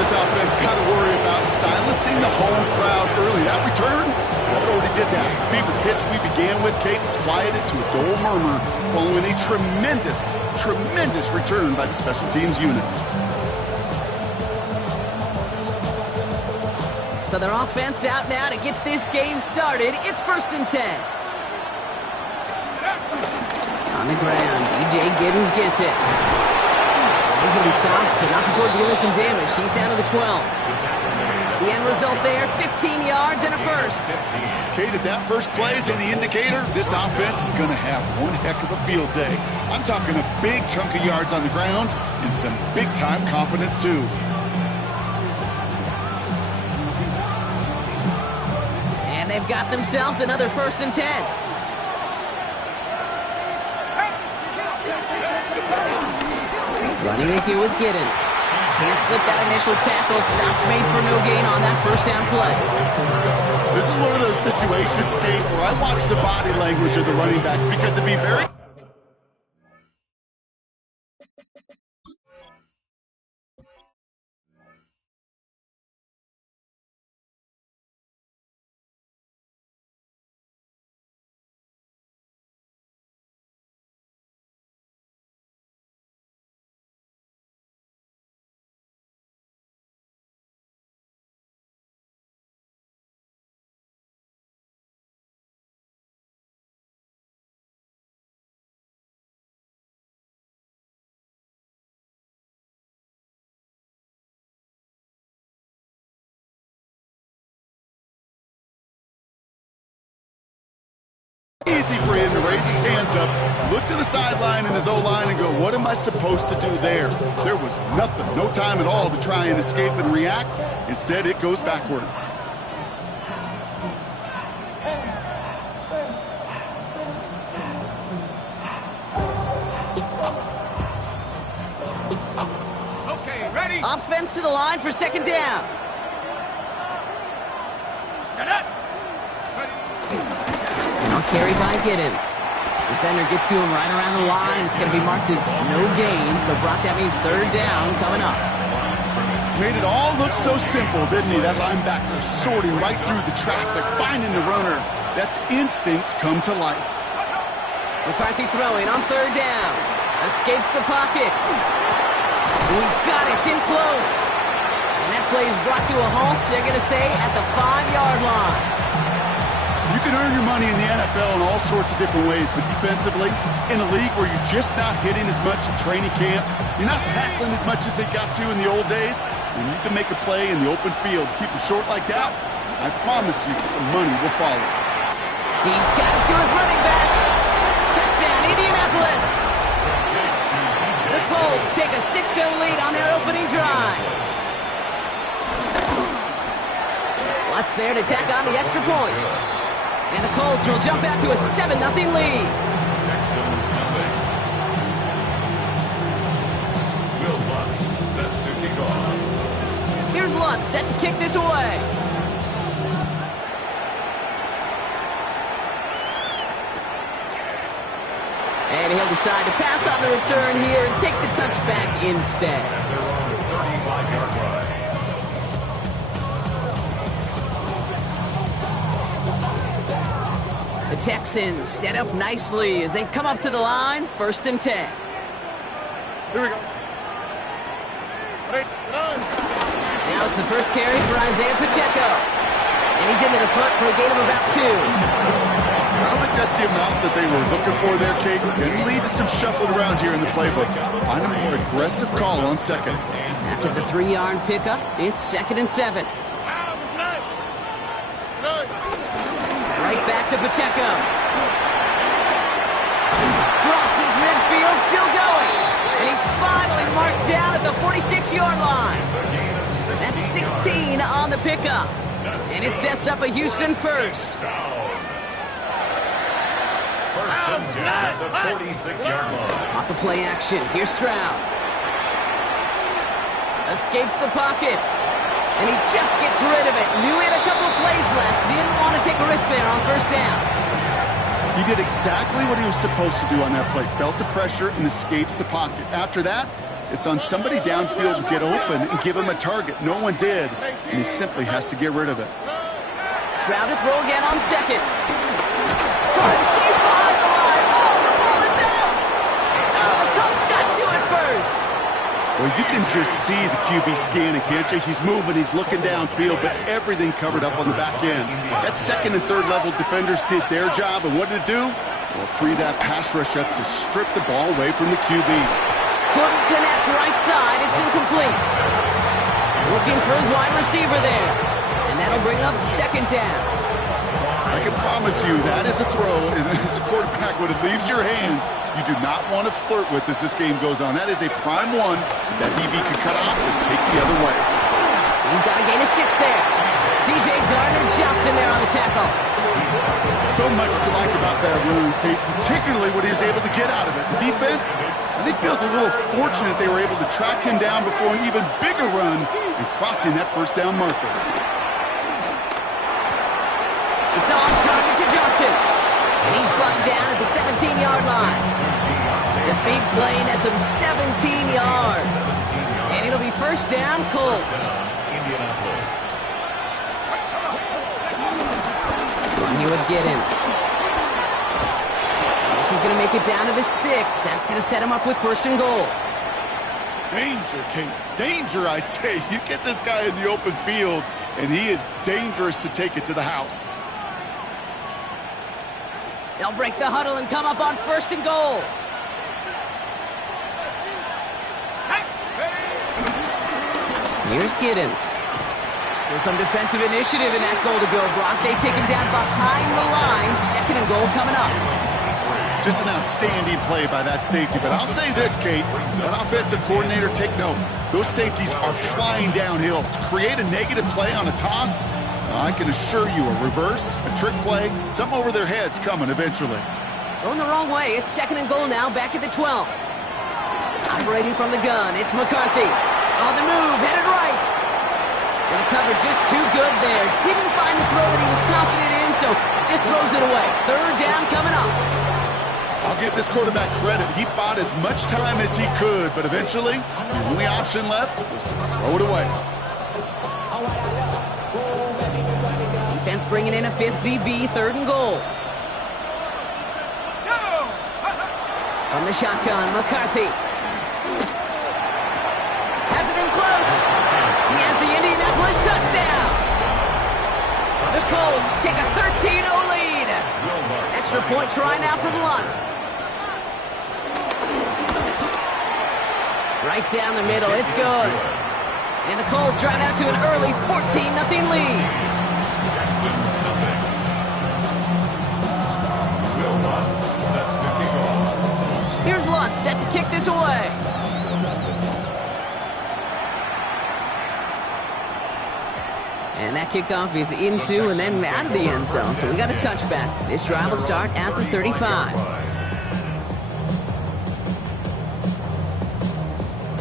this offense got to worry about silencing the home crowd early. That return, that already did that. Fever pitch we began with, Kate's quieted to a dull murmur following a tremendous, tremendous return by the special teams unit. So their offense out now to get this game started. It's 1st and 10. On the ground, E.J. Giddens gets it. He's going to be stopped, but not before dealing some damage. He's down to the 12. The end result there, 15 yards and a first. Kate, if that first play is any indicator, this offense is going to have one heck of a field day. I'm talking a big chunk of yards on the ground and some big-time confidence, too. And they've got themselves another 1st and 10. Running it here with Giddens. Can't slip that initial tackle. Stops made for no gain on that first down play. This is one of those situations, Kate, where I watch the body language of the running back because it'd be very... Easy for him to raise his hands up, look to the sideline in his O-line and go, what am I supposed to do there? There was nothing, no time at all to try and escape and react. Instead, it goes backwards. Okay, ready? Offense to the line for 2nd down. Set up. Now carried by Giddens. Defender gets to him right around the line. It's going to be marked as no gain, so Brock, that means 3rd down coming up. Made it all look so simple, didn't he? That linebacker sorting right through the traffic, finding the runner. That's instincts come to life. McCarthy throwing on 3rd down. Escapes the pocket. He's got it. It's in close. And that play is brought to a halt, they're going to say, at the 5-yard line. You can earn your money in the NFL in all sorts of different ways, but defensively, in a league where you're just not hitting as much in training camp, you're not tackling as much as they got to in the old days, and you can make a play in the open field, keep it short like that, I promise you some money will follow. He's got it to his running back. Touchdown, Indianapolis. The Colts take a 6-0 lead on their opening drive. What's there to tack on the extra point? And the Colts will jump out to a 7-0 lead. Here's Lutz set to kick this away. And he'll decide to pass on the return here and take the touchback instead. The Texans set up nicely as they come up to the line, 1st and 10. Here we go. Now it's the first carry for Isaiah Pacheco. And he's into the front for a gain of about 2. I don't think that's the amount that they were looking for there, Kate. Can lead to some shuffling around here in the playbook. Find a more aggressive call on 2nd. After the 3-yard pickup, it's 2nd and 7. Right back to Pacheco. Crosses midfield, still going. And he's finally marked down at the 46-yard line. That's 16 on the pickup. And it sets up a Houston first. First and 10 at the 46-yard line. Off the play action, here's Stroud. Escapes the pocket. And he just gets rid of it. Knew he had a couple of plays left. Didn't want to take a risk there on 1st down. He did exactly what he was supposed to do on that play. Felt the pressure and escapes the pocket. After that, It's on somebody downfield to get open and give him a target. No one did, and he simply has to get rid of it. Stroud to throw again on second. Caught it deep behind the line. Oh, the ball is out! Oh, the Colts got to it first. Well, you can just see the QB scanning, can't you? He's moving, he's looking downfield, but everything covered up on the back end. That second and third level defenders did their job, and what did it do? Well, free that pass rush up to strip the ball away from the QB. Couldn't connect right side. It's incomplete. Looking for his wide receiver there. And that'll bring up second down. I can promise you that is a throw, and it's a quarterback when it leaves your hands. You do not want to flirt with as this game goes on. That is a prime one that DB could cut off and take the other way. He's got a gain of 6 there. C.J. Gardner-Johnson there on the tackle. So much to like about that run, Kate, particularly what he was able to get out of it. The defense, I think, feels a little fortunate they were able to track him down before an even bigger run and crossing that first down marker. It's on target to Johnson. And he's brought down at the 17-yard line. The big play nets him 17 yards. And it'll be first down, Colts. On here with Giddens. And this is going to make it down to the 6. That's going to set him up with first and goal. Danger, Kate. Danger, I say. You get this guy in the open field, and he is dangerous to take it to the house. They'll break the huddle and come up on first and goal. Here's Giddens. So some defensive initiative in that goal to go, Brock. They take him down behind the line. Second and goal coming up. Just an outstanding play by that safety. But I'll say this, Kate. An offensive coordinator, take note. Those safeties are flying downhill. To create a negative play on a toss, I can assure you a reverse, a trick play, something over their heads coming eventually. Going the wrong way. It's second and goal now, back at the 12. Operating from the gun, it's McCarthy. On the move, headed right. And the cover just too good there. Didn't find the throw that he was confident in, so just throws it away. Third down coming up. I'll give this quarterback credit. He bought as much time as he could, but eventually, the only option left was to throw it away. Defense bringing in a 5th DB, third and goal. From the shotgun, McCarthy. Has it in close. He has the Indianapolis touchdown. The Colts take a 13-0 lead. Extra point try now from Lutz. Right down the middle, it's good. And the Colts drive out to an early 14-0 lead. Here's Lutz, set to kick this away. And that kickoff is into and then out of the end zone. So we got a touchback. This drive will start at the 35.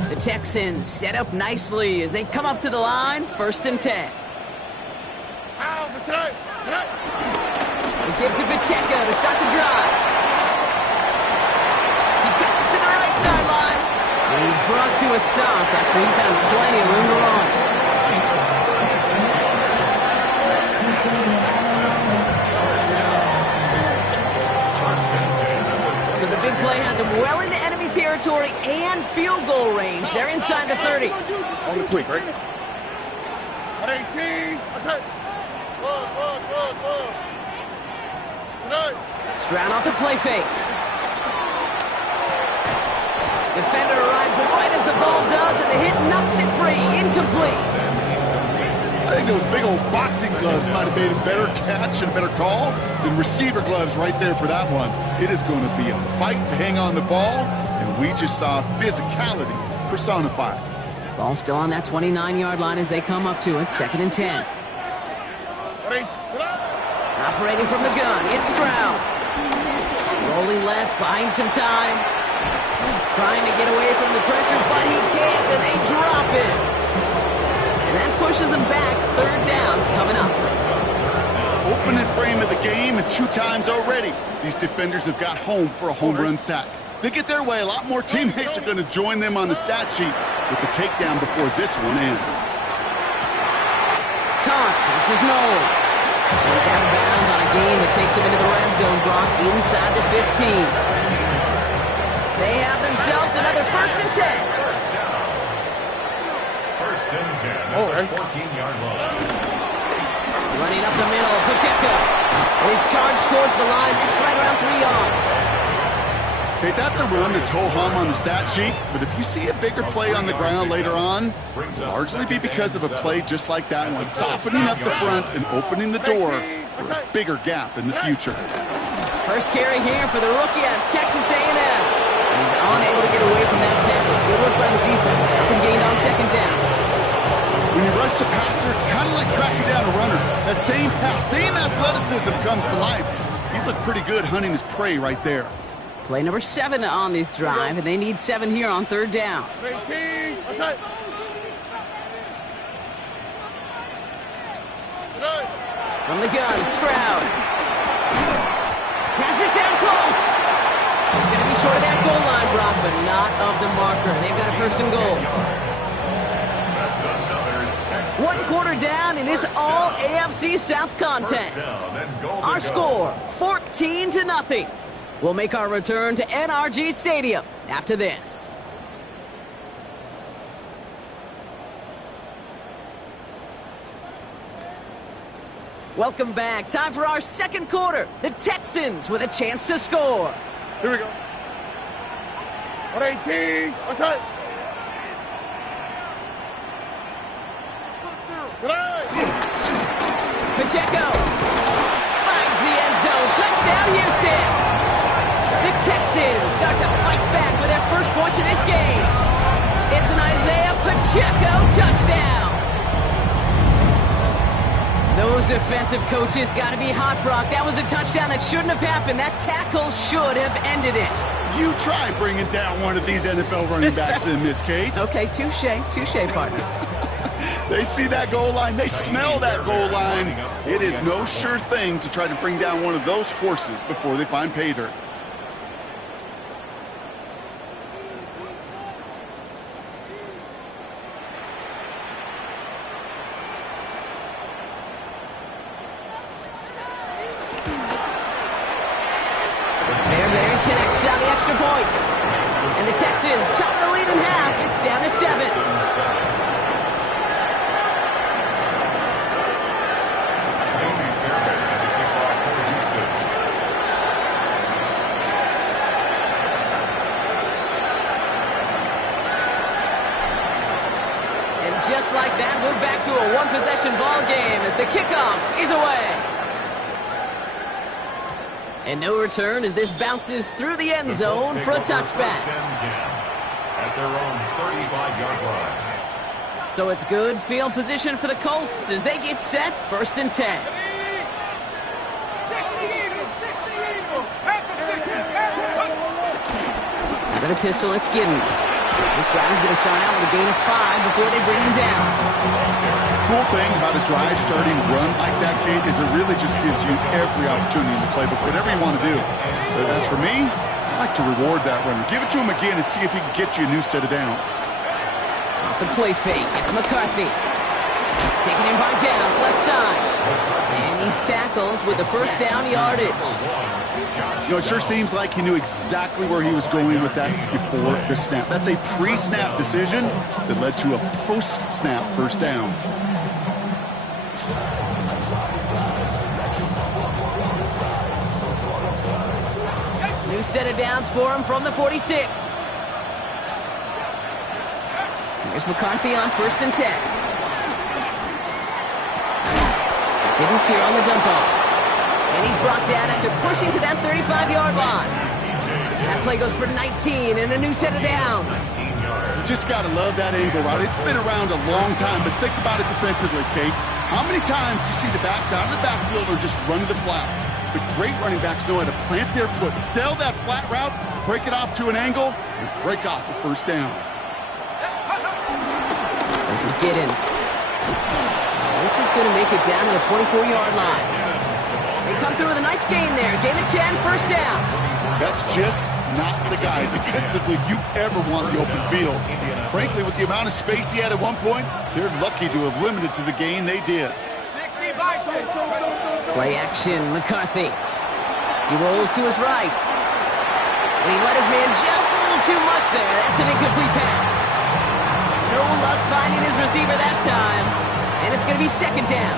The Texans set up nicely as they come up to the line, first and 10. It gives to Pacheco to start the drive. He gets it to the right sideline. And he's brought to a stop after he found plenty of room to run. So the big play has him well into enemy territory and field goal range. They're inside the 30. On the quick, right? 18. Stroud off the play fake. Defender arrives right as the ball does, and the hit knocks it free. Incomplete. I think those big old boxing gloves might have made a better catch and a better call than receiver gloves right there for that one. It is going to be a fight to hang on the ball, and we just saw physicality personified. Ball still on that 29-yard line as they come up to it, second and 10. Operating from the gun, it's Stroud. Rolling left, buying some time. Trying to get away from the pressure, but he can't, and they drop it. And that pushes them back, third down coming up. Opening frame of the game, and 2 times already, these defenders have got home for a home run sack. they get their way, a lot more teammates are going to join them on the stat sheet with the takedown before this one ends. Caught. This is Noel. He's out of bounds on a gain that takes him into the red zone, Brock, inside the 15. They have themselves another 1st and 10. First and 10 at the 14-yard line. Running up the middle, Pacheco. He's charged towards the line. It's right around 3 yards. Okay, that's a run that's ho-hum on the stat sheet, but if you see a bigger play on the ground later on, it'll largely be because of a play just like that one, softening up the front and opening the door for a bigger gap in the future. First carry here for the rookie out of Texas A&M. He's unable to get away from that tackle. Good work by the defense. Nothing gained on 2nd down. When you rush the passer, it's kind of like tracking down a runner. That same pass, same athleticism comes to life. He looked pretty good hunting his prey right there. Play number 7 on this drive, and they need 7 here on 3rd down. From the gun, Stroud. Pass it down close. It's going to be short of that goal line, Brock, but not of the marker. They've got a 1st and goal. One quarter down in this all AFC South contest. Our score, 14-0. We'll make our return to NRG Stadium after this. Welcome back. Time for our 2nd quarter. The Texans with a chance to score. Here we go. 118. What's up? Pacheco finds the end zone. Touchdown, Houston. The Texans start to fight back with their first points of this game. It's an Isaiah Pacheco touchdown. Those defensive coaches got to be hot, Brock. That was a touchdown that shouldn't have happened. That tackle should have ended it. You try bringing down one of these NFL running backs in, Miss Kate. Okay, touche, partner. They see that goal line. They smell that goal line. It is no sure thing to try to bring down one of those horses before they find pay dirt. Connects on the extra point. And the Texans chop the lead in half. It's down to 7. And just like that, we're back to a one-possession ball game as the kickoff is away. And no return as this bounces through the end zone for a touchback. At their own 35-yard line. So it's good field position for the Colts as they get set 1st and 10. 60 Eagle. At the 60. Out of the pistol, it's Giddens. This drive is going to start out with a gain of 5 before they bring him down. Cool thing about a drive starting run like that, Kate, is it really just gives you every opportunity in the playbook, whatever you want to do. But as for me, I like to reward that runner. Give it to him again and see if he can get you a new set of downs. Off the play fake, it's McCarthy. Taking him by downs, left side. And he's tackled with the 1st down yardage. You know, it sure seems like he knew exactly where he was going with that before the snap. That's a pre-snap decision that led to a post-snap 1st down. New set of downs for him from the 46. Here's McCarthy on 1st and 10. Giddens here on the dump off. And he's brought down after pushing to that 35-yard line. That play goes for 19 and a new set of downs. You just got to love that angle route. It's been around a long time, but think about it defensively, Kate. How many times you see the backs out of the backfield or just run to the flat? The great running backs know how to plant their foot, sell that flat route, break it off to an angle, and break off a 1st down. This is Giddens. This is going to make it down to the 24-yard line. They come through with a nice gain there. Gain of 10, first down. That's just not the guy defensively you ever want in the open field. Frankly, with the amount of space he had at one point, they're lucky to have limited to the gain they did. 60 by 6. Play action, McCarthy. He rolls to his right. And he let his man just a little too much there. That's an incomplete pass. No luck finding his receiver that time. And it's going to be second down.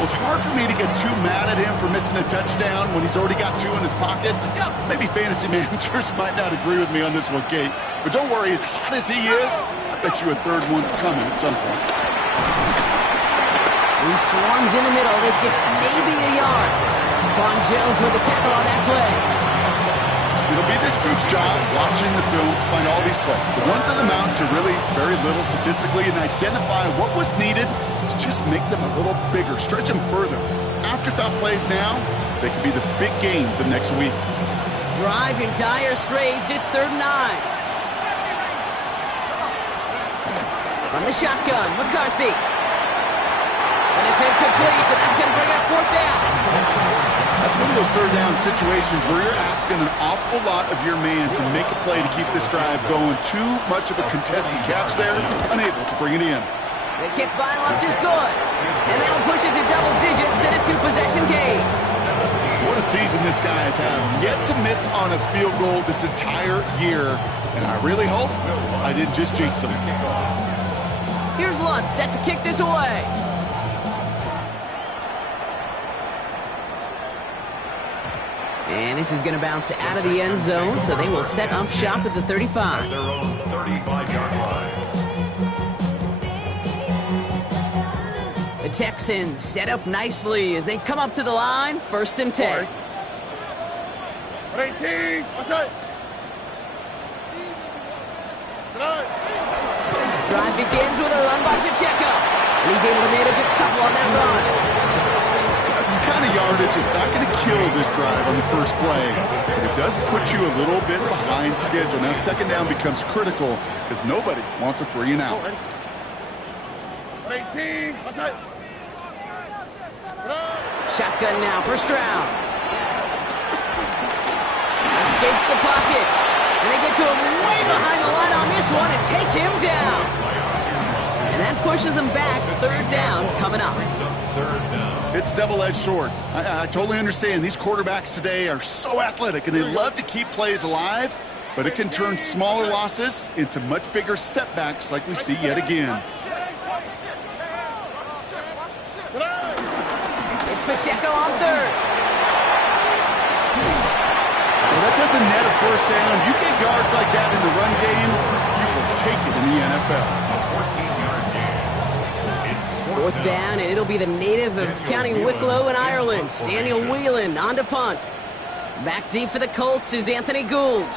Well, it's hard for me to get too mad at him for missing a touchdown when he's already got two in his pocket. Maybe fantasy managers might not agree with me on this one, Kate. But don't worry, as hot as he is, I bet you a third one's coming at some point. He swarms in the middle. This gets maybe a yard. Vaughn Jones with the tackle on that play. It'll be this group's job watching the film to find all these plays. The ones that amount to really very little statistically and identify what was needed to just make them a little bigger, stretch them further. Afterthought plays now, they could be the big gains of next week. Drive in dire straits. It's 3rd and 9. From the shotgun, McCarthy. And it's incomplete, and that's going to bring up 4th down. That's one of those third down situations where you're asking an awful lot of your man to make a play to keep this drive going. Too much of a contested catch there, unable to bring it in. The kick by Lutz is good. And that'll push it to double digits and a 2-possession game. What a season this guy has had. Yet to miss on a field goal this entire year. And I really hope I didn't just jinx him. Here's Lutz set to kick this away. And this is going to bounce out of the end zone, so they will set up shop at the 35. Their own 35-yard line. The Texans set up nicely as they come up to the line, 1st and 10. 18. What's that? Drive begins with a run by Pacheco. And he's able to manage a couple on that run. That's the kind of yardage. It's not going to kill this drive on the first play, but it does put you a little bit behind schedule. Now, 2nd down becomes critical because nobody wants a 3 and out. 18. What's that? Shotgun now, 1st round. Escapes the pocket. And they get to him way behind the line on this one and take him down. And that pushes them back. 3rd down coming up. It's double-edged sword. I totally understand. These quarterbacks today are so athletic, and they love to keep plays alive, but it can turn smaller losses into much bigger setbacks like we see yet again. It's Pacheco on 3rd. Well, that doesn't net a 1st down. You get yards like that in the run game, you will take it in the NFL. 14-yard gain. It's 4th down, and it'll be the native of County Wicklow in Ireland, Daniel Whelan, on to punt. Back deep for the Colts is Anthony Gould.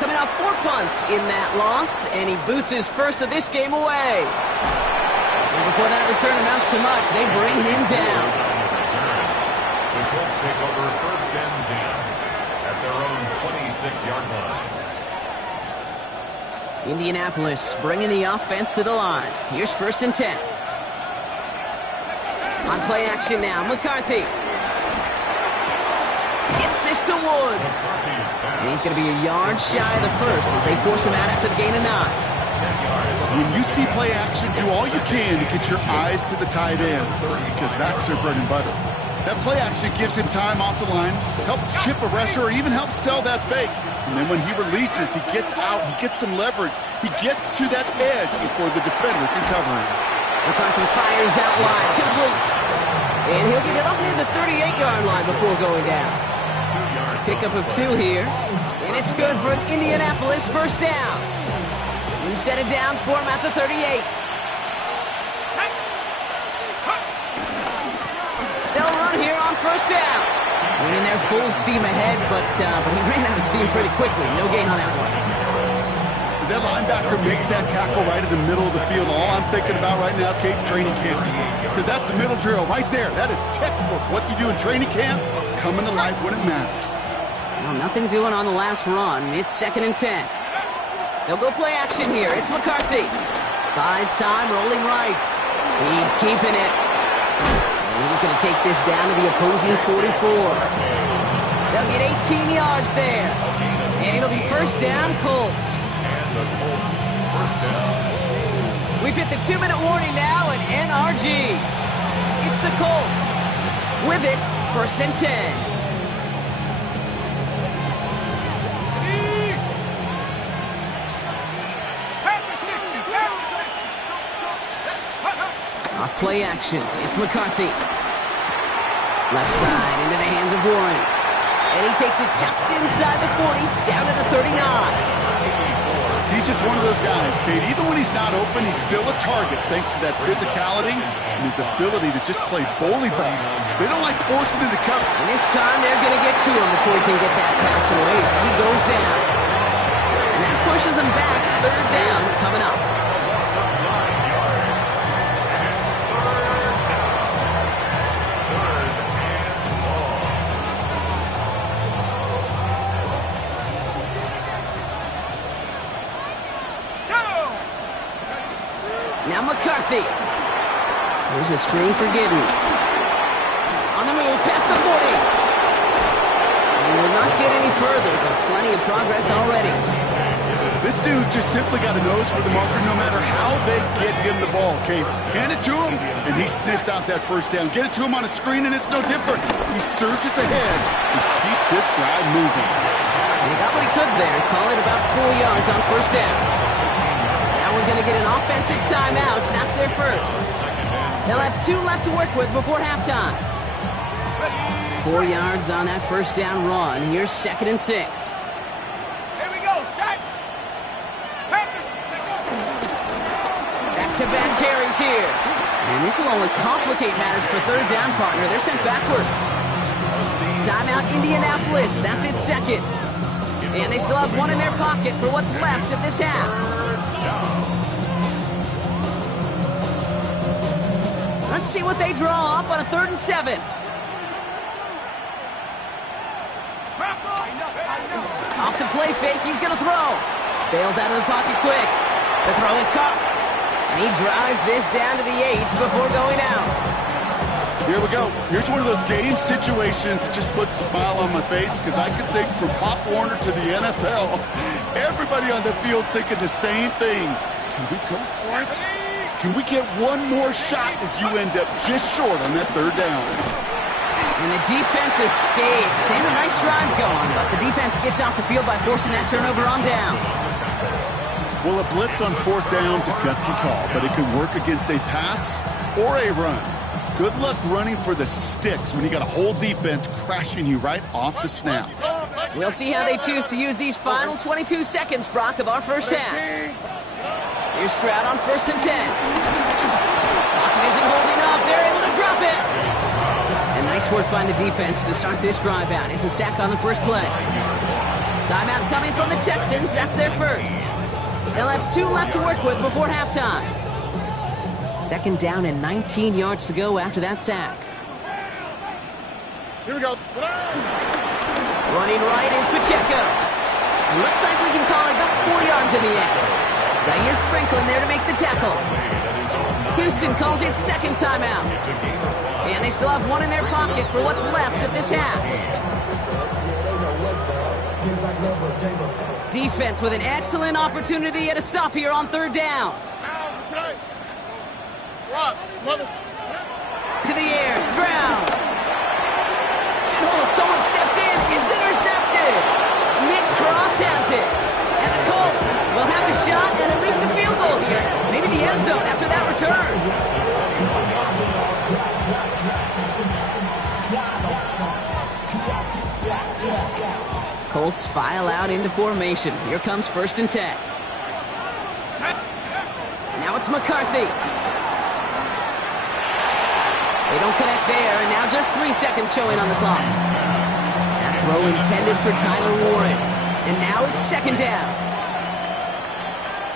Coming off 4 punts in that loss, and he boots his first of this game away. And before that return amounts to much, they bring him down. The Colts take over 1st and 10 at their own 26-yard line. Indianapolis bringing the offense to the line. Here's 1st and 10. On play action now, McCarthy. Gets this to Woods. And he's going to be a yard shy of the first as they force him out after the gain of 9. When you see play action, do all you can to get your eyes to the tight end because that's their bread and butter. That play action gives him time off the line, helps chip a rusher, or even helps sell that fake. And then when he releases, he gets out, he gets some leverage. He gets to that edge before the defender can cover him. McCarthy fires out wide, complete. And he'll get it up near the 38-yard line before going down. Pickup of 2 here. And it's good for an Indianapolis 1st down. New set of downs for him at the 38. They'll run here on 1st down. Went in there full steam ahead, but he ran out of steam pretty quickly. No gain on that one. As that linebacker makes that tackle right in the middle of the field, all I'm thinking about right now, Kate's training camp. Because that's the middle drill right there. That is textbook. What you do in training camp, coming to life when it matters. Well, nothing doing on the last run. It's 2nd and 10. They'll go play action here. It's McCarthy. Buys time, rolling right. He's keeping it. He's going to take this down to the opposing 44. They'll get 18 yards there. And it'll be first down, Colts. And the Colts first down. We've hit the 2-minute warning now at NRG. It's the Colts. With it, first and 10. Off play action. It's McCarthy. Left side into the hands of Warren. And he takes it just inside the 40, down to the 39. He's just one of those guys, Kate. Even when he's not open, he's still a target thanks to that physicality and his ability to just play bully ball. They don't like forcing him to cover. And this time they're going to get to him before he can get that pass away. So he goes down. And that pushes him back. Third down coming up. Now McCarthy. Here's a screen for Giddens. On the move, past the 40. He will not get any further, but plenty of progress already. This dude just simply got a nose for the marker no matter how they get him the ball, Kate. Hand it to him, and he sniffs out that first down. Get it to him on a screen, and it's no different. He surges ahead and keeps this drive moving. And he got what he could there. Call it about 4 yards on first down. We're going to get an offensive timeout. That's their first. They'll have 2 left to work with before halftime. 4 yards on that first down run. Here's 2nd and 6. Here we go, set. Back-to-back carries here. And this will only complicate matters for third down, partner. They're sent backwards. Timeout, Indianapolis. That's its second. And they still have 1 in their pocket for what's left of this half. Let's see what they draw up on a 3rd and 7. Off the play fake, he's going to throw. Bails out of the pocket quick. The throw is caught. And he drives this down to the 8 before going out. Here we go. Here's one of those game situations that just puts a smile on my face because I could think from Pop Warner to the NFL, everybody on the field thinking the same thing. Can we go for it? Can we get one more shot as you end up just short on that 3rd down? And the defense escapes. And a nice drive going, but the defense gets off the field by forcing that turnover on downs. Well, a blitz on 4th down's a gutsy call, but it can work against a pass or a run. Good luck running for the sticks when you got a whole defense crashing you right off the snap. We'll see how they choose to use these final 22 seconds, Brock, of our first half. Here's Stroud on 1st and 10. Pocket isn't holding up. They're able to drop it. And nice work by the defense to start this drive out. It's a sack on the first play. Timeout coming from the Texans. That's their first. They'll have 2 left to work with before halftime. 2nd down and 19 yards to go after that sack. Here we go. Running right is Pacheco. Looks like we can call it about 4 yards in the end. Zaire Franklin there to make the tackle. Houston calls it 2nd timeout. And they still have 1 in their pocket for what's left of this half. Defense with an excellent opportunity at a stop here on 3rd down. To the air, Stroud. And someone stepped in. It's intercepted. Nick Cross has it. And the Colts will have a shot and at least a field goal here. Maybe the end zone after that return. Colts file out into formation. Here comes 1st and 10. Now it's McCarthy. They don't connect there, and now just 3 seconds showing on the clock. That throw intended for Tyler Warren. And now it's 2nd down.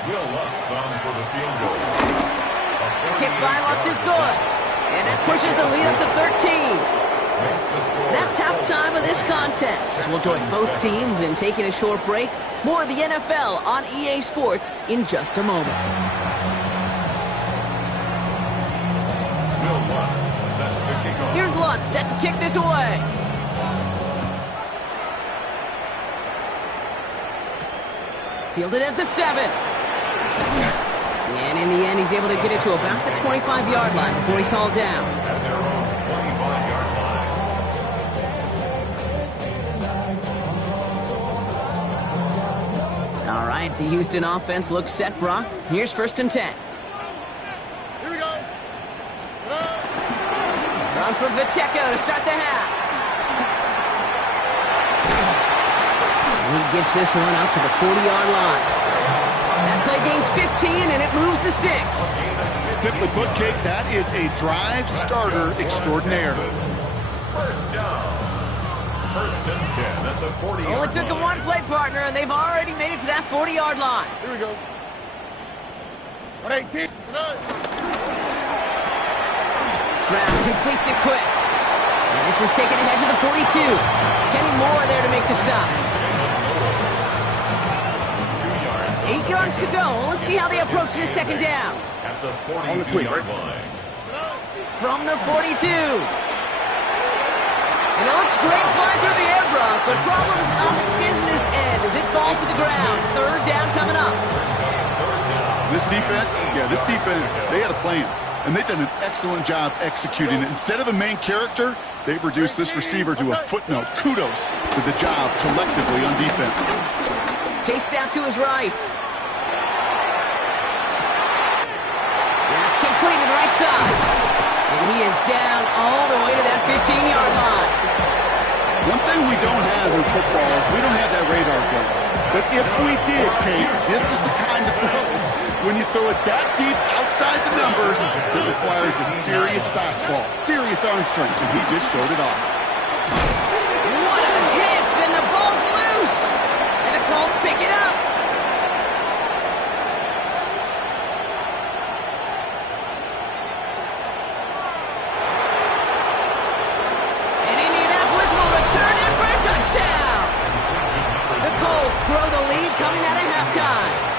Will Lutz on for the field goal. The kick by Lutz is good. And that pushes the lead up to 13. That's halftime of this contest. We'll join both teams in taking a short break. More of the NFL on EA Sports in just a moment. Will Lutz set to Here's Lutz set to kick this away. Fielded at the 7. And in the end, he's able to get it to about the 25-yard line before he's hauled down. At their own 25-yard line. All right, the Houston offense looks set, Brock. Here's 1st and 10. Here we go. Run from Pacheco to start the half. And he gets this one out to the 40-yard line. That play gains 15, and it moves the sticks. Simply put, Kate, that is a drive starter extraordinaire. First down. 1st and 10 at the 40-yard line. Only took him one play, partner, and they've already made it to that 40-yard line. Here we go. 118. This round completes it quick. And this is taken ahead to the 42. Kenny Moore there to make the stop. 8 yards to go. Let's see how they approach this 2nd down. At the 42-yard line. From the 42. And it looks great flying through the air, Brock, but problems on the business end as it falls to the ground. 3rd down coming up. This defense, they had a plan, and they've done an excellent job executing it. Instead of a main character, they've reduced this receiver to a footnote. Kudos to the job collectively on defense. Chased out to his right. That's completed right side. And he is down all the way to that 15-yard line. One thing we don't have in football is we don't have that radar gun. But if we did, Kate, this is the kind of throw. When you throw it that deep outside the numbers, it requires a serious fastball, serious arm strength, and he just showed it off. What a hit, and the ball's loose. And the Colts pick it up. And Indianapolis will return it for a touchdown. The Colts grow the lead coming out of halftime.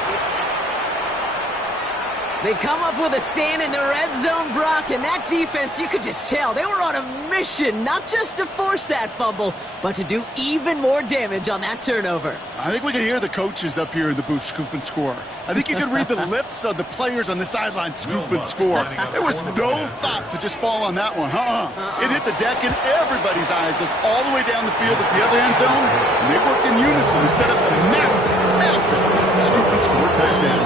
They come up with a stand in the red zone, Brock, and that defense, you could just tell, they were on a mission, not just to force that fumble, but to do even more damage on that turnover. I think we can hear the coaches up here in the booth scoop and score. I think you can read the lips of the players on the sideline scoop and score. There was no thought to just fall on that one, It hit the deck, and everybody's eyes looked all the way down the field at the other end zone, and they worked in unison to set up a massive scoop and score touchdown.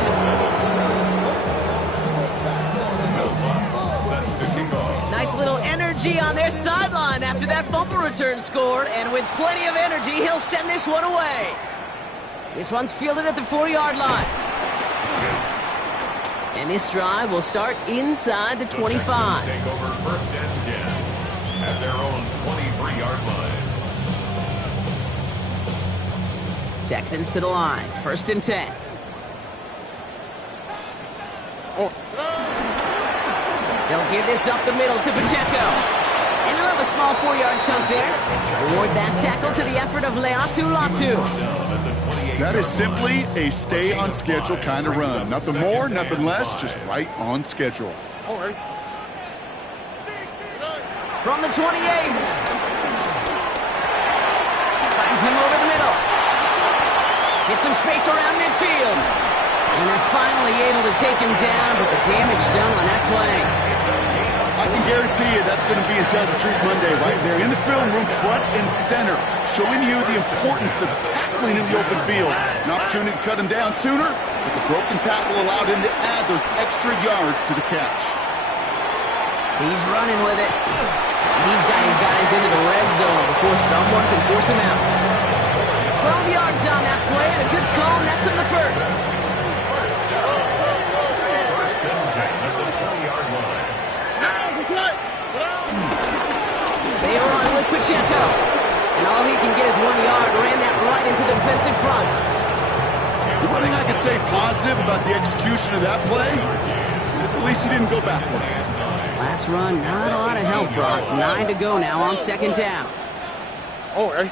Nice little energy on their sideline after that fumble return scored, and with plenty of energy, he'll send this one away. This one's fielded at the 40-yard line. And this drive will start inside the 25. Take over 1st and 10 at their own 23-yard line. Texans to the line, 1st and 10. They'll give this up the middle to Pacheco. And he'll have a small 4-yard chunk there. Reward that tackle to the effort of Leatu Latu. That is simply a stay-on-schedule kind of run. Nothing more, nothing less, just right on schedule. All right. From the 28. Finds him over the middle. Gets some space around midfield. And they're finally able to take him down, but the damage done on that play. I can guarantee you that's going to be in Tell the Truth Monday right there in the film room front and center, showing you the importance of tackling in the open field. An opportunity to cut him down sooner, but the broken tackle allowed him to add those extra yards to the catch. He's running with it. He's got his guys into the red zone before someone can force him out. 12 yards on that play, and a good call, and that's in the first. First and 10 at the 20-yard line. They are on with Pacheco. And all he can get is 1 yard. Ran that right into the defensive front. The one thing I can say positive about the execution of that play is at least he didn't go backwards. Last run, not a lot of help, Brock. 9 to go now on 2nd down. All right.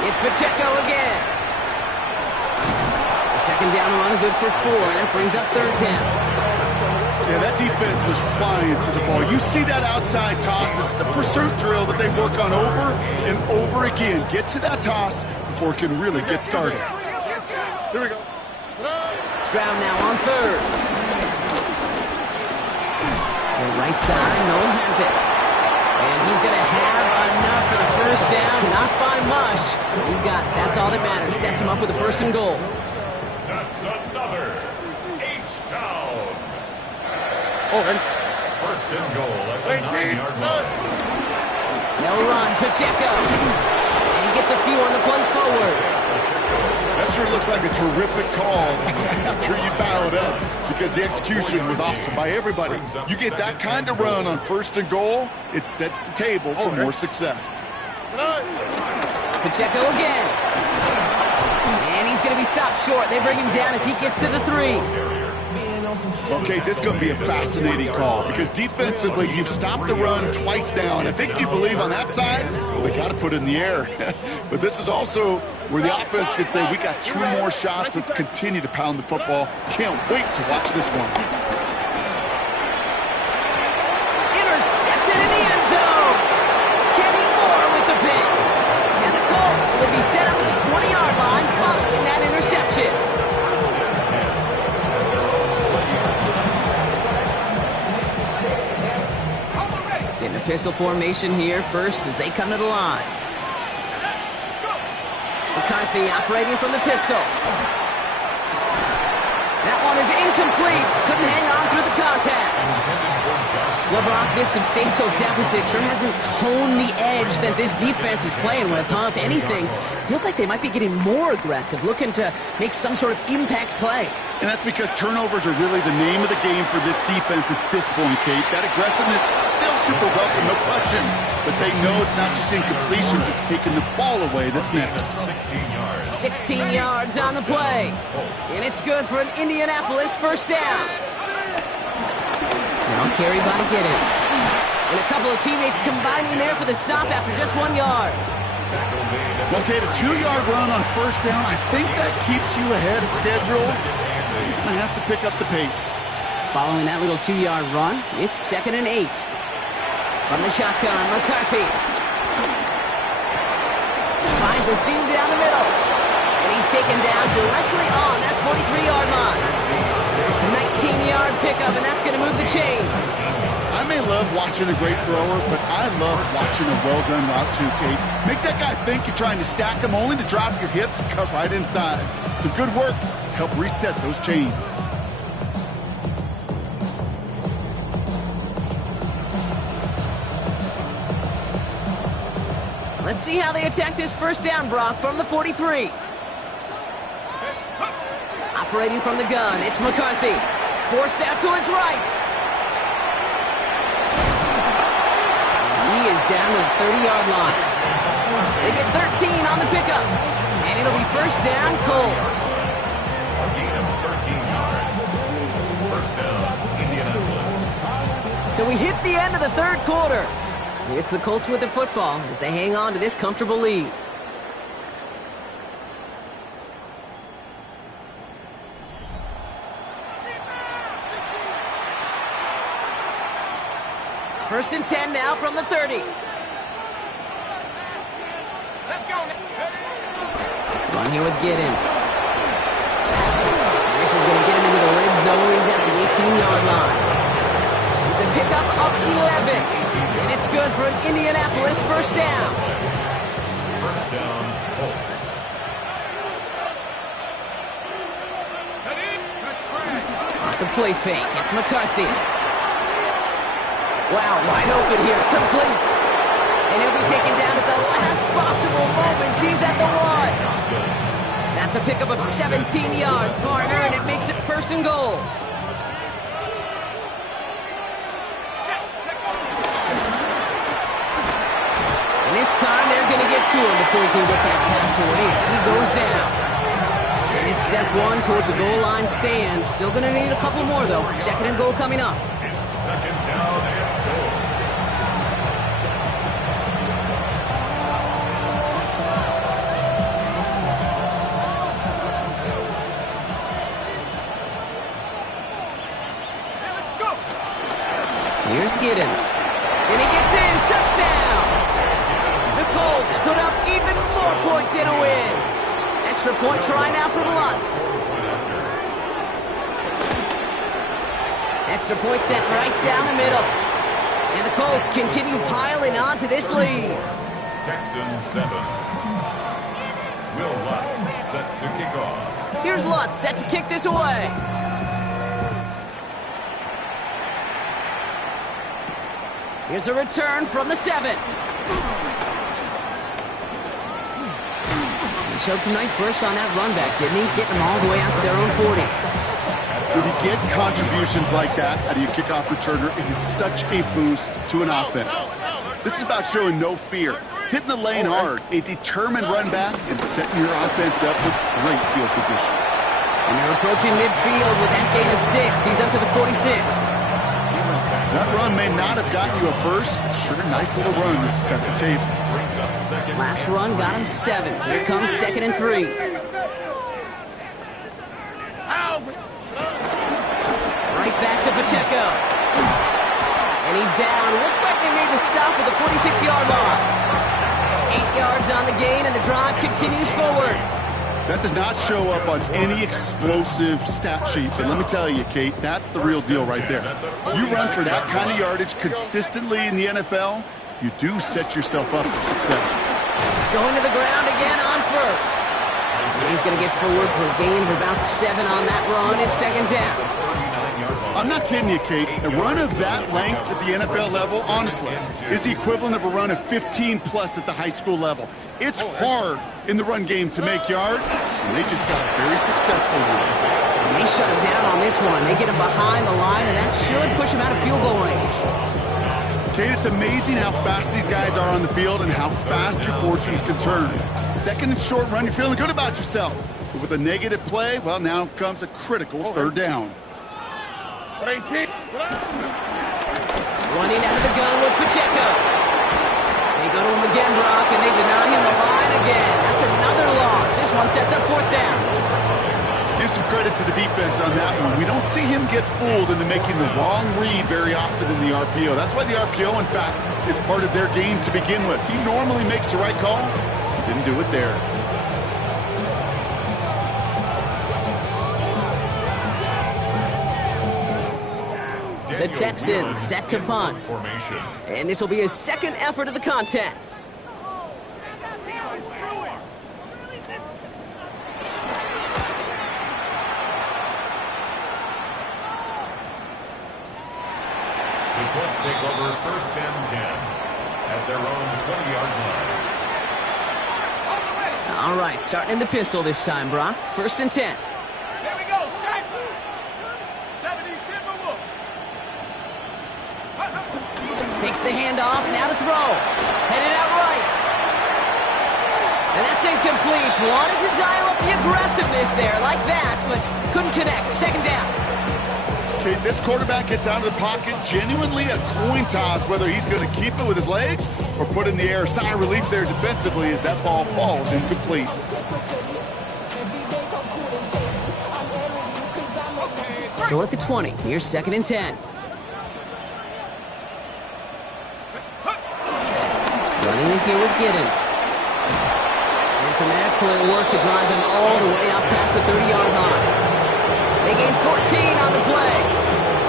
It's Pacheco again. The 2nd down run, good for 4. That brings up 3rd down. Yeah, that defense was flying to the ball. You see that outside toss. This is a pursuit drill that they work on over and over again. Get to that toss before it can really get started. Here we go. Stroud now on third. The right side, Nolan has it. And he's going to have enough for the first down. Not by much. He got it. That's all that matters. Sets him up with a first and goal. That's another H-down. Oh, and First and goal at the 9-yard line. No run, Pacheco. And he gets a few on the plunge forward. That sure looks like a terrific call after you dial it up because the execution was awesome by everybody. You get that kind of run on first and goal, it sets the table for more success. Pacheco again. And he's going to be stopped short. They bring him down as he gets to the 3. Okay, this is going to be a fascinating call because defensively, you've stopped the run twice now, and I think you believe on that side, well, they got to put it in the air. But this is also where the offense can say, we got 2 more shots. Let's continue to pound the football. Can't wait to watch this one. Intercepted in the end zone. Kenny Moore with the pick. And the Colts will be set up at the 20-yard line following that interception. In a pistol formation here first as they come to the line. McCarthy operating from the pistol. That one is incomplete. Couldn't hang on through the contact. LeBron, this substantial deficit sure hasn't toned the edge that this defense is playing with, huh? If anything, feels like they might be getting more aggressive, looking to make some sort of impact play. And that's because turnovers are really the name of the game for this defense at this point, Kate. That aggressiveness still super welcome, no question. But they know it's not just incompletions, it's taking the ball away that's next. 16 yards on the play. And it's good for an Indianapolis first down. Now carried by Giddens. And a couple of teammates combining there for the stop after just 1 yard. Okay, a 2-yard run on first down, I think that keeps you ahead of schedule. You're going to have to pick up the pace. Following that little 2-yard run, it's 2nd and 8. From the shotgun, McCarthy. Finds a seam down the middle. And he's taken down directly on that 43-yard line. 19-yard pickup, and that's going to move the chains. I may love watching a great thrower, but I love watching a well-done route too, Kate. Make that guy think you're trying to stack him only to drop your hips and cut right inside. Some good work to help reset those chains. Let's see how they attack this first down, Brock, from the 43. Operating from the gun, it's McCarthy. Forced out to his right. He is down to the 30-yard line. They get 13 on the pickup. And it'll be first down, Colts. A gain of 13 yards. First down, Indianapolis. So we hit the end of the third quarter. It's the Colts with the football as they hang on to this comfortable lead. First and 10 now from the 30. Let's go. Run here with Giddens. This is going to get him into the red zone. He's at the 18-yard line. It's a pickup of 11. And it's good for an Indianapolis first down. First down, Colts. Off the play fake. It's McCarthy. Wow, wide open here. Complete. And he'll be taken down at the last possible moment. He's at the 1. That's a pickup of 17 yards, partner, and it makes it first and goal. And this time they're going to get to him before he can get that pass away as he goes down. And it's step 1 towards a goal line stand. Still going to need a couple more, though. Second and goal coming up. It's second down and goal. Here's Giddens. And he gets in. Touchdown! The Colts put up even more points in a win. Extra point try now from Lutz. Extra point sent right down the middle. And the Colts continue piling on to this lead. Texans 7. Will Lutz set to kick off. Here's Lutz set to kick this away. Here's a return from the 7. He showed some nice bursts on that run back, didn't he? Getting them all the way out to their own 40. When you get contributions like that out of your kickoff returner, it is such a boost to an offense. This is about showing no fear, hitting the lane hard, a determined run back, and setting your offense up with great field position. And they're approaching midfield with that gain of 6. He's up to the 46. That run may not have gotten you a first, but sure, nice little run to set the table. Last run got him 7. Here comes 2nd and 3. Right back to Pacheco. And he's down. Looks like they made the stop at the 46-yard line. 8 yards on the gain, and the drive continues forward. That does not show up on any explosive stat sheet, but let me tell you, Kate, that's the real deal right there. You run for that kind of yardage consistently in the NFL, you do set yourself up for success. Going to the ground again on first. He's going to get forward for a gain of about 7 on that run. It's 2nd down. I'm not kidding you, Kate. A run of that length at the NFL level, honestly, is the equivalent of a run of 15-plus at the high school level. It's hard in the run game to make yards, and they just got a very successful one. They shut him down on this one. They get him behind the line, and that should push him out of field goal range. Kate, it's amazing how fast these guys are on the field and how fast your fortunes can turn. 2nd and short run, you're feeling good about yourself. But with a negative play, well, now comes a critical 3rd down. Running out of the gun with Pacheco. They go to him again, Brock, and they deny him the line again. That's another loss. This one sets up 4th down. Give some credit to the defense on that one. We don't see him get fooled into making the wrong read very often in the RPO. That's why the RPO, in fact, is part of their game to begin with. He normally makes the right call. He didn't do it there. The Texans set to punt. And this will be his 2nd effort of the contest. The Colts take over 1st and 10 at their own 20-yard line. All right, starting in the pistol this time, Brock. 1st and 10. There we go, Shaq. 70-10 move. Takes the handoff, now to throw. Headed out right. And that's incomplete. Wanted to dial up the aggressiveness there like that, but couldn't connect. 2nd down. Okay, this quarterback gets out of the pocket, genuinely a coin toss whether he's going to keep it with his legs or put it in the air. Sigh of relief there defensively as that ball falls incomplete. So at the 20, here's 2nd and 10. Running in here with Giddens. And some excellent work to drive them all the way up past the 30-yard line. They gain 14 on the play.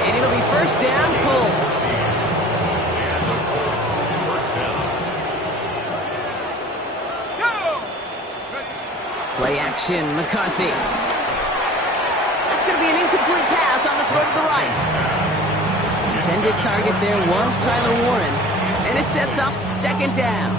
And it'll be 1st down, Colts. And the Colts 1st down. Play action, McCarthy. That's going to be an incomplete pass on the throw to the right. Intended target there was Tyler Warren. And it sets up 2nd down.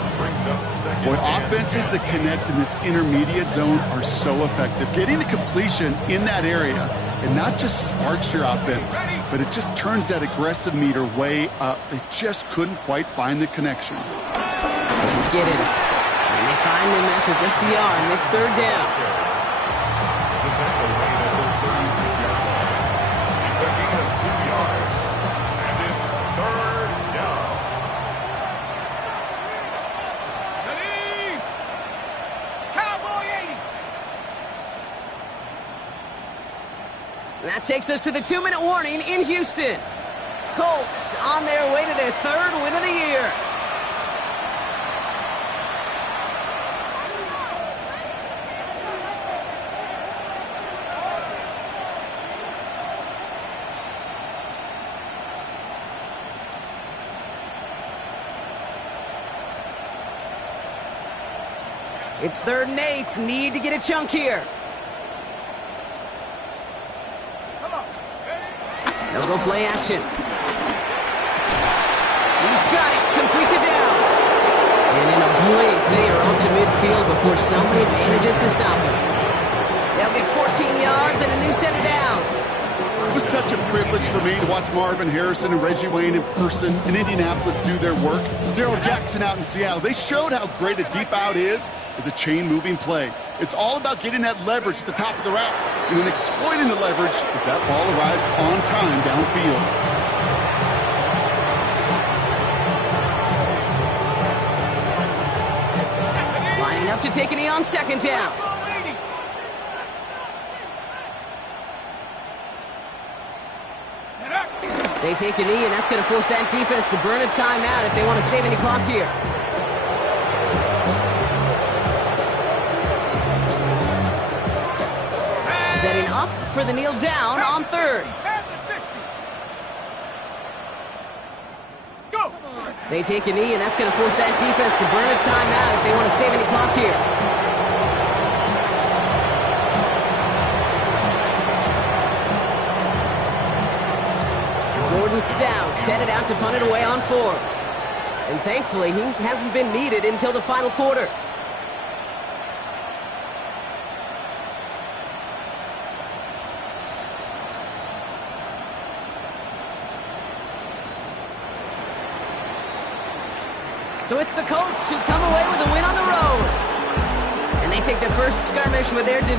Boy, offenses that connect in this intermediate zone are so effective. Getting a completion in that area, and not just sparks your offense, but it just turns that aggressive meter way up. They just couldn't quite find the connection. This is Giddens. And they find him after just a yard, and it's 3rd down. The tackle made at the 36-yard line. It's a gain of 2 yards. And it's 3rd down. Cowboy 80. And that takes us to the 2-minute warning in Houston. Colts on their way to their third win of the year. It's 3rd and 8. Need to get a chunk here. They'll go play action. He's got it. Complete to Downs. And in a blink, they are up to midfield before somebody manages to stop him. They'll get 14 yards and a new set of downs. It was such a privilege for me to watch Marvin Harrison and Reggie Wayne in person in Indianapolis do their work. Darrell Jackson out in Seattle. They showed how great a deep out is as a chain-moving play. It's all about getting that leverage at the top of the route and then exploiting the leverage as that ball arrives on time downfield. Lining up to take a knee on 2nd down. They take a knee, and that's going to force that defense to burn a timeout if they want to save any clock here. Setting up for the kneel down on 3rd. They take a knee, and that's going to force that defense to burn a timeout if they want to save any clock here. Stout set it out to punt it away on 4th. And thankfully, he hasn't been needed until the final quarter. So it's the Colts who come away with a win on the road. And they take their first skirmish with their division.